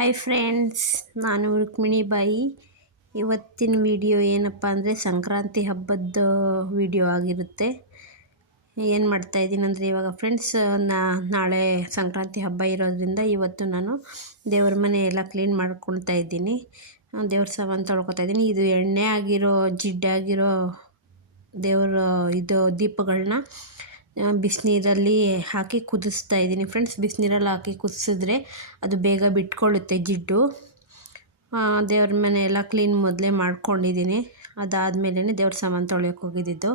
Hi friends, ನಾನು ರುಕ್ಮಿಣಿ ಬಾಯಿ. ಇವತ್ತಿನ ವಿಡಿಯೋ ಏನಪ್ಪ ಅಂದರೆ ಸಂಕ್ರಾಂತಿ ಹಬ್ಬದ ವಿಡಿಯೋ ಆಗಿರುತ್ತೆ. ಏನು ಮಾಡ್ತಾಯಿದ್ದೀನಿ ಅಂದರೆ ಇವಾಗ ಫ್ರೆಂಡ್ಸ್, ನಾಳೆ ಸಂಕ್ರಾಂತಿ ಹಬ್ಬ ಇರೋದ್ರಿಂದ ಇವತ್ತು ನಾನು ದೇವ್ರ ಮನೆ ಎಲ್ಲ ಕ್ಲೀನ್ ಮಾಡ್ಕೊಳ್ತಾ ಇದ್ದೀನಿ. ದೇವ್ರ ಸಾಮಾನು ತೊಳ್ಕೊತಾ ಇದ್ದೀನಿ. ಇದು ಎಣ್ಣೆ ಆಗಿರೋ ಜಿಡ್ಡಾಗಿರೋ ದೇವರ ದೀಪಗಳನ್ನ ಬಿಸಿನೀರಲ್ಲಿ ಹಾಕಿ ಕುದಿಸ್ತಾ ಇದ್ದೀನಿ ಫ್ರೆಂಡ್ಸ್. ಬಿಸಿನೀರಲ್ಲಿ ಹಾಕಿ ಕುದಿಸಿದ್ರೆ ಅದು ಬೇಗ ಬಿಟ್ಕೊಳ್ಳುತ್ತೆ ಜಿಡ್ಡು. ದೇವ್ರ ಮನೆ ಎಲ್ಲ ಕ್ಲೀನ್ ಮೊದಲೇ ಮಾಡ್ಕೊಂಡಿದ್ದೀನಿ. ಅದಾದಮೇಲೆ ದೇವ್ರ ಸಾಮಾನು ತೊಳೆಯೋಕೆ ಹೋಗಿದ್ದಿದ್ದು.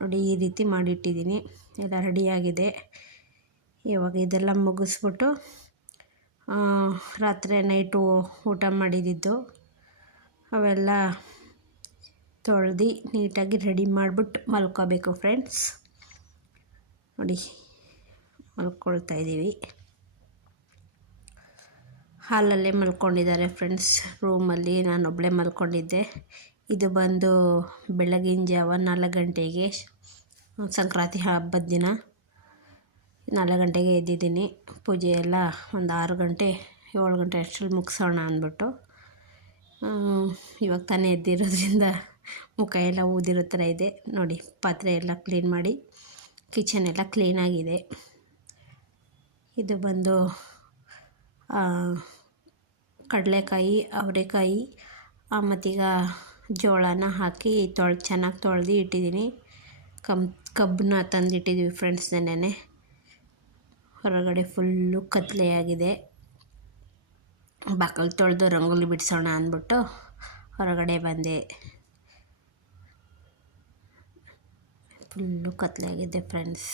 ನೋಡಿ, ಈ ರೀತಿ ಮಾಡಿಟ್ಟಿದ್ದೀನಿ. ಎಲ್ಲ ರೆಡಿಯಾಗಿದೆ. ಇವಾಗ ಇದೆಲ್ಲ ಮುಗಿಸ್ಬಿಟ್ಟು ರಾತ್ರಿ ನೈಟು ಊಟ ಮಾಡಿದ್ದು ಅವೆಲ್ಲ ತೊಳೆದು ನೀಟಾಗಿ ರೆಡಿ ಮಾಡಿಬಿಟ್ಟು ಮಲ್ಕೋಬೇಕು ಫ್ರೆಂಡ್ಸ್. ನೋಡಿ, ಮಲ್ಕೊಳ್ತಾ ಇದ್ದೀವಿ. ಹಾಲಲ್ಲೇ ಮಲ್ಕೊಂಡಿದ್ದಾರೆ ಫ್ರೆಂಡ್ಸ್. ರೂಮಲ್ಲಿ ನಾನೊಬ್ಬಳೇ ಮಲ್ಕೊಂಡಿದ್ದೆ. ಇದು ಬಂದು ಬೆಳಗಿನ ಜಾವ 4 ಗಂಟೆಗೆ, ಸಂಕ್ರಾಂತಿ ಹಬ್ಬದ ದಿನ 4 ಗಂಟೆಗೆ ಎದ್ದಿದ್ದೀನಿ. ಪೂಜೆ ಎಲ್ಲ ಒಂದು 6 ಗಂಟೆ 7 ಗಂಟೆ ಅಷ್ಟರಲ್ಲಿ ಮುಗಿಸೋಣ ಅಂದ್ಬಿಟ್ಟು. ಇವಾಗ ತಾನೇ ಎದ್ದಿರೋದ್ರಿಂದ ಮುಖ ಎಲ್ಲ ಊದಿರೋ ಥರ ಇದೆ. ನೋಡಿ, ಪಾತ್ರೆ ಎಲ್ಲ ಕ್ಲೀನ್ ಮಾಡಿ ಕಿಚನ್ ಎಲ್ಲ ಕ್ಲೀನಾಗಿದೆ. ಇದು ಬಂದು ಕಡಲೆಕಾಯಿ, ಅವರೆಕಾಯಿ ಮತ್ತೀಗ ಜೋಳನ ಹಾಕಿ ಚೆನ್ನಾಗಿ ತೊಳೆದು ಇಟ್ಟಿದ್ದೀನಿ. ಕಬ್ಬನ್ನ ತಂದಿಟ್ಟಿದ್ದೀವಿ ಫ್ರೆಂಡ್ಸ್. ನೆನ್ನೆ ಹೊರಗಡೆ ಫುಲ್ಲು ಕತ್ಲೆಯಾಗಿದೆ. ಬಾಕಲು ತೊಳೆದು ರಂಗೋಲಿ ಬಿಡಿಸೋಣ ಅಂದ್ಬಿಟ್ಟು ಹೊರಗಡೆ ಬಂದೆ. ಫುಲ್ಲು ಕತ್ಲೆಯಾಗಿದೆ ಫ್ರೆಂಡ್ಸ್.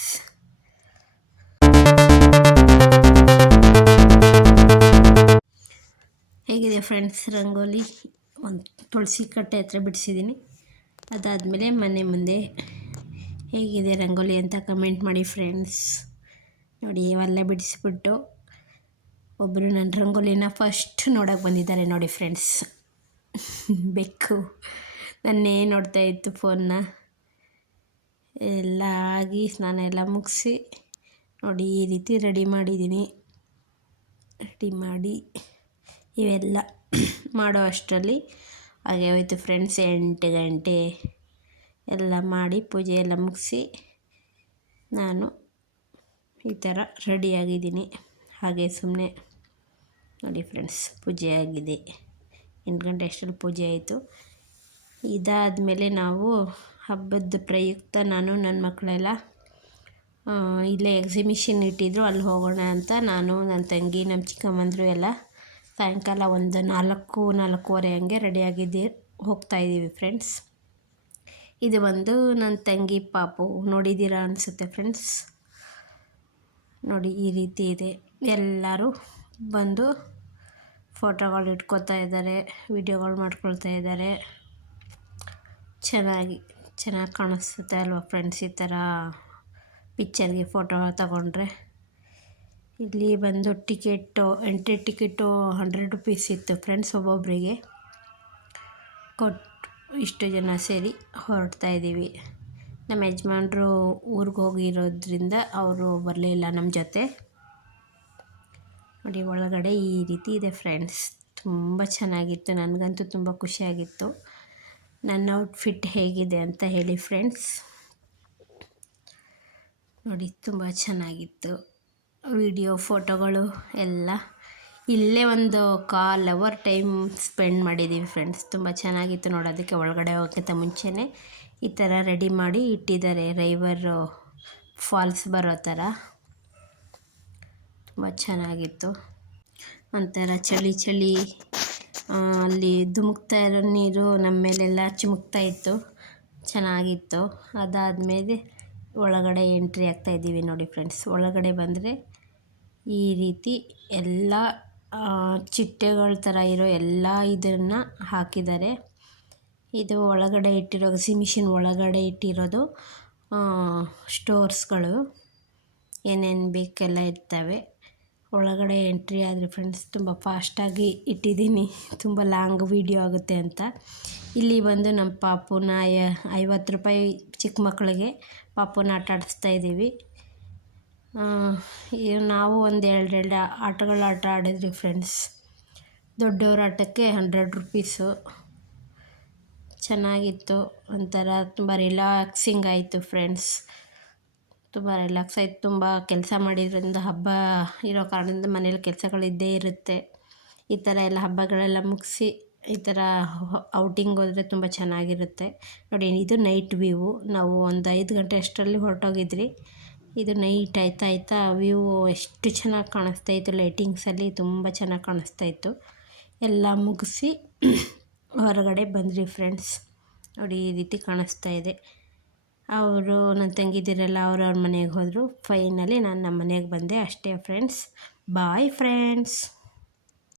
ಹೇಗಿದೆ ಫ್ರೆಂಡ್ಸ್ ರಂಗೋಲಿ? ಒಂದು ತುಳಸಿ ಕಟ್ಟೆ ಹತ್ರ ಬಿಡಿಸಿದ್ದೀನಿ. ಅದಾದಮೇಲೆ ಮನೆ ಮುಂದೆ ಹೇಗಿದೆ ರಂಗೋಲಿ ಅಂತ ಕಮೆಂಟ್ ಮಾಡಿ ಫ್ರೆಂಡ್ಸ್. ನೋಡಿ, ಇವೆಲ್ಲ ಬಿಡಿಸ್ಬಿಟ್ಟು ಒಬ್ಬರು ನನ್ನ ರಂಗೋಲಿನ ಫಸ್ಟ್ ನೋಡೋಕೆ ಬಂದಿದ್ದಾರೆ ನೋಡಿ ಫ್ರೆಂಡ್ಸ್. ಬೆಕ್ಕು ನನ್ನೇ ನೋಡ್ತಾ ಇತ್ತು ಫೋನ್ನ. ಎಲ್ಲ ಆಗಿ ಸ್ನಾನ ಎಲ್ಲ ಮುಗಿಸಿ ನೋಡಿ ಈ ರೀತಿ ರೆಡಿ ಮಾಡಿದ್ದೀನಿ. ರೆಡಿ ಮಾಡಿ ಇವೆಲ್ಲ ಮಾಡೋ ಅಷ್ಟರಲ್ಲಿ ಹಾಗೆ ಹೋಯ್ತು ಫ್ರೆಂಡ್ಸ್. 8 ಗಂಟೆ ಎಲ್ಲ ಮಾಡಿ ಪೂಜೆ ಎಲ್ಲ ಮುಗಿಸಿ ನಾನು ಈ ಥರ ರೆಡಿಯಾಗಿದ್ದೀನಿ. ಹಾಗೆ ಸುಮ್ಮನೆ ನೋಡಿ ಫ್ರೆಂಡ್ಸ್, ಪೂಜೆ ಆಗಿದೆ. 8 ಗಂಟೆ ಅಷ್ಟರಲ್ಲಿ ಪೂಜೆ ಆಯಿತು. ಇದಾದಮೇಲೆ ನಾವು ಹಬ್ಬದ ಪ್ರಯುಕ್ತ ನಾನು ನನ್ನ ಮಕ್ಕಳೆಲ್ಲ ಇಲ್ಲೇ ಎಕ್ಸಿಬಿಷನ್ ಇಟ್ಟಿದ್ರು, ಅಲ್ಲಿ ಹೋಗೋಣ ಅಂತ ನಾನು, ನನ್ನ ತಂಗಿ, ನಮ್ಮ ಚಿಕ್ಕಮ್ಮಂದರು ಎಲ್ಲ ಸಾಯಂಕಾಲ ಒಂದು 4-4:15 ಹಂಗೆ ರೆಡಿಯಾಗಿದ್ದು ಹೋಗ್ತಾಯಿದ್ದೀವಿ ಫ್ರೆಂಡ್ಸ್. ಇದು ಬಂದು ನನ್ನ ತಂಗಿ ಪಾಪು, ನೋಡಿದ್ದೀರಾ ಅನಿಸುತ್ತೆ ಫ್ರೆಂಡ್ಸ್. ನೋಡಿ, ಈ ರೀತಿ ಇದೆ. ಎಲ್ಲರೂ ಬಂದು ಫೋಟೋಗಳು ಇಟ್ಕೋತಾ ಇದ್ದಾರೆ, ವಿಡಿಯೋಗಳು ಮಾಡ್ಕೊಳ್ತಾ ಇದ್ದಾರೆ. ಚೆನ್ನಾಗಿ ಕಾಣಿಸುತ್ತೆ ಅಲ್ವಾ ಫ್ರೆಂಡ್ಸ್? ಈ ಥರ ಪಿಕ್ಚರ್ಗೆ ಫೋಟೋ ತಗೊಂಡ್ರೆ. ಇಲ್ಲಿ ಬಂದು ಎಂಟ್ರಿ ಟಿಕೆಟು 100 ರೂಪೀಸ್ ಇತ್ತು ಫ್ರೆಂಡ್ಸ್ ಒಬ್ಬೊಬ್ಬರಿಗೆ. ಇಷ್ಟು ಜನ ಸೇರಿ ಹೊರಡ್ತಾ ಇದ್ದೀವಿ. ನಮ್ಮ ಯಜಮಾನ್ರು ಊರಿಗೆ ಹೋಗಿರೋದ್ರಿಂದ ಅವರು ಬರಲಿಲ್ಲ ನಮ್ಮ ಜೊತೆ. ನೋಡಿ, ಒಳಗಡೆ ಈ ರೀತಿ ಇದೆ ಫ್ರೆಂಡ್ಸ್. ತುಂಬ ಚೆನ್ನಾಗಿತ್ತು. ನನಗಂತೂ ತುಂಬ ಖುಷಿಯಾಗಿತ್ತು. ನನ್ನ ಔಟ್ಫಿಟ್ ಹೇಗಿದೆ ಅಂತ ಹೇಳಿ ಫ್ರೆಂಡ್ಸ್. ನೋಡಿ, ತುಂಬ ಚೆನ್ನಾಗಿತ್ತು. ವಿಡಿಯೋ ಫೋಟೋಗಳು ಎಲ್ಲ ಇಲ್ಲೇ ಒಂದು 1/4 ಅವರ್ ಟೈಮ್ ಸ್ಪೆಂಡ್ ಮಾಡಿದ್ದೀವಿ ಫ್ರೆಂಡ್ಸ್. ತುಂಬ ಚೆನ್ನಾಗಿತ್ತು ನೋಡೋದಕ್ಕೆ. ಒಳಗಡೆ ಹೋಗೋಕ್ಕಿಂತ ಮುಂಚೆನೇ ಈ ಥರ ರೆಡಿ ಮಾಡಿ ಇಟ್ಟಿದ್ದಾರೆ, ರೈವರ್ ಫಾಲ್ಸ್ ಬರೋ ಥರ. ತುಂಬ ಚೆನ್ನಾಗಿತ್ತು. ಒಂಥರ ಚಳಿ ಅಲ್ಲಿ ಧುಮುಕ್ತಾ ಇರೋ ನೀರು ನಮ್ಮ ಮೇಲೆಲ್ಲ ಚಿಮುಕ್ತಾ ಇತ್ತು, ಚೆನ್ನಾಗಿತ್ತು. ಅದಾದಮೇಲೆ ಒಳಗಡೆ ಎಂಟ್ರಿ ಆಗ್ತಾಯಿದ್ದೀವಿ ನೋಡಿ ಫ್ರೆಂಡ್ಸ್. ಒಳಗಡೆ ಬಂದರೆ ಈ ರೀತಿ ಎಲ್ಲ ಚಿಟ್ಟೆಗಳ ಥರ ಇರೋ ಎಲ್ಲ ಇದನ್ನು ಹಾಕಿದ್ದಾರೆ. ಇದು ಒಳಗಡೆ ಇಟ್ಟಿರೋ ಎಕ್ಸಿಬಿಷನ್ ಒಳಗಡೆ ಇಟ್ಟಿರೋದು ಸ್ಟೋರ್ಸ್ಗಳು, ಏನೇನು ಬೇಕೆಲ್ಲ ಇರ್ತವೆ. ಒಳಗಡೆ ಎಂಟ್ರಿ ಆದರೆ ಫ್ರೆಂಡ್ಸ್ ತುಂಬ ಫಾಸ್ಟಾಗಿ ಇಟ್ಟಿದ್ದೀನಿ, ತುಂಬ ಲಾಂಗ್ ವೀಡಿಯೋ ಆಗುತ್ತೆ ಅಂತ. ಇಲ್ಲಿ ಬಂದು ನಮ್ಮ ಪಾಪುನ 50 ರೂಪಾಯಿ ಚಿಕ್ಕ ಮಕ್ಕಳಿಗೆ ಪಾಪುನ ಆಟ ಆಡಿಸ್ತಾ ಇದ್ದೀವಿ. ನಾವು ಒಂದು 2 ಆಟಗಳು ಆಡಿದ್ವಿ ಫ್ರೆಂಡ್ಸ್. ದೊಡ್ಡವ್ರ ಆಟಕ್ಕೆ 100 ರುಪೀಸು. ಚೆನ್ನಾಗಿತ್ತು, ಒಂಥರ ತುಂಬ ರಿಲ್ಯಾಕ್ಸಿಂಗ್ ಆಯಿತು ಫ್ರೆಂಡ್ಸ್. ತುಂಬ ರಿಲ್ಯಾಕ್ಸ್ ಆಯಿತು. ತುಂಬ ಕೆಲಸ ಮಾಡಿದ್ರಿಂದ ಹಬ್ಬ ಇರೋ ಕಾರಣದಿಂದ ಮನೇಲಿ ಕೆಲಸಗಳಿದ್ದೇ ಇರುತ್ತೆ. ಈ ಥರ ಎಲ್ಲ ಹಬ್ಬಗಳೆಲ್ಲ ಮುಗಿಸಿ ಈ ಥರ ಔಟಿಂಗ್ ಹೋದರೆ ತುಂಬ ಚೆನ್ನಾಗಿರುತ್ತೆ. ನೋಡಿ, ಇದು ನೈಟ್ ವ್ಯೂ. ನಾವು ಒಂದು 5 ಗಂಟೆ ಅಷ್ಟರಲ್ಲಿ ಹೊರಟೋಗಿದ್ರಿ. ಇದು ನೈಟ್ ಆಯ್ತಾ ವ್ಯೂ ಎಷ್ಟು ಚೆನ್ನಾಗಿ ಕಾಣಿಸ್ತಾ ಇತ್ತು. ಲೈಟಿಂಗ್ಸಲ್ಲಿ ತುಂಬ ಚೆನ್ನಾಗಿ ಕಾಣಿಸ್ತಾ ಇತ್ತು. ಎಲ್ಲ ಮುಗಿಸಿ ಹೊರಗಡೆ ಬಂದ್ರಿ ಫ್ರೆಂಡ್ಸ್. ನೋಡಿ, ಈ ರೀತಿ ಕಾಣಿಸ್ತಾ ಇದೆ. ಅವರು ನನ್ನ ತಂಗಿದಿರೆಲ್ಲ ಅವ್ರವ್ರ ಮನೆಗೆ ಹೋದರು. ಫೈನಲಿ ನಾನು ನಮ್ಮ ಮನೆಗೆ ಬಂದೆ ಅಷ್ಟೇ ಫ್ರೆಂಡ್ಸ್. Bye friends.